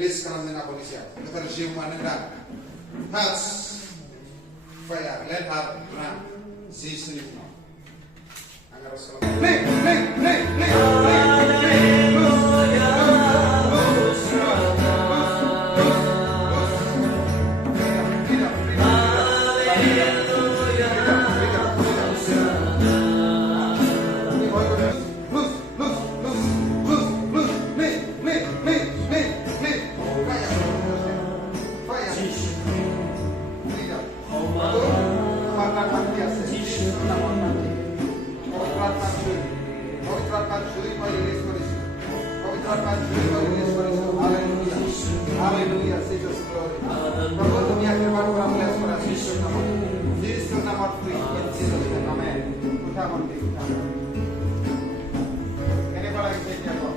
release kanamnya Indonesia. Kita resume mana touch fire, let her run. Jesus name. Agar Haleluya, Jesus glory. Prabhu dunia firman Tuhan mulai suara Yesus nama. Yesus nama free in Jesus name. Amen. Uta mati. Ini apa lagi saya kau?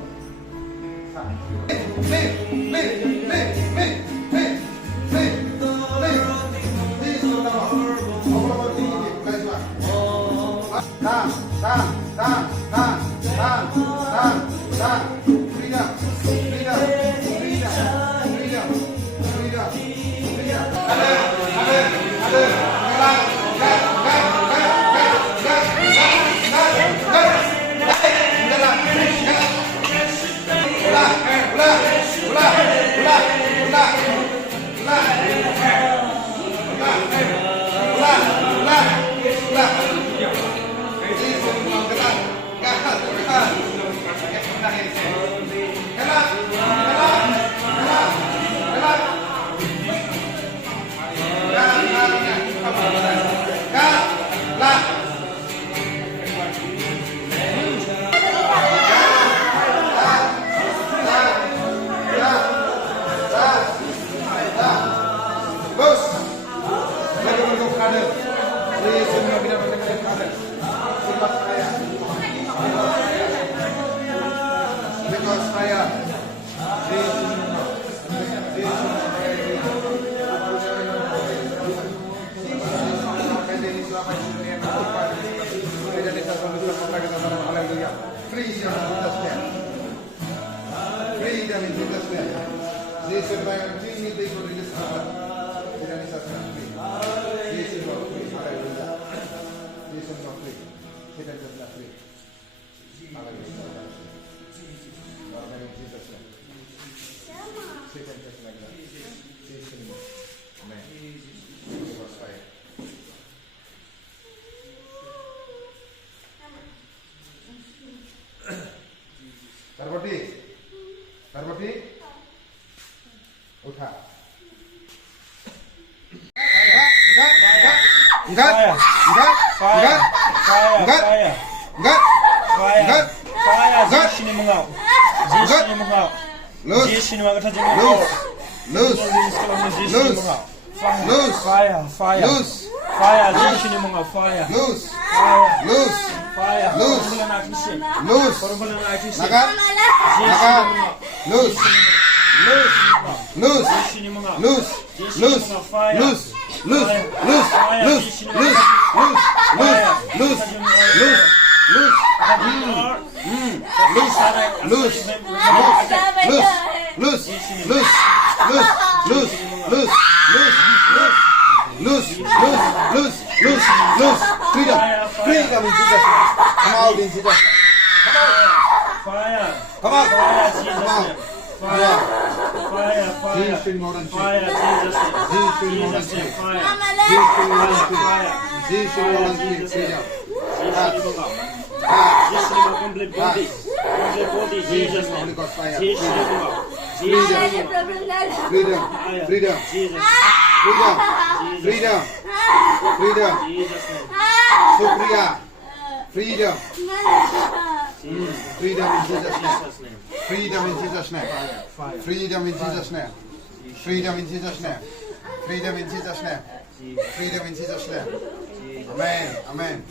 Freedom in Jesus' name. Jesus by our Trinity, they will release our Jesus free. Jesus is free. Hallelujah. Jesus is free. Satan is not free. Hallelujah. Amen in Jesus' name. Satan just like that. Jesus name. Amen. Give us fire. Parvati, उठा. Freedom in Jesus. Come out in Jesus. Fire. Come out. Fire, Come Jesus. out. Fire. Fire. Fire. Jesus more than Fire, Jesus. Jesus Fire. Jesus more than freedom. Jesus complete body. Complete body. Jesus name. Holy Ghost fire. Jesus Freedom. Freedom. Jesus. Freedom. Freedom. Freedom. Jesus name. Supriya. Freedom. Freedom in Jesus' name. Jesus name. Freedom in Jesus' name. Fire. Freedom in Jesus' name. Freedom in Jesus' name. Freedom in Jesus' name. Freedom in Jesus' name. Amen. Amen.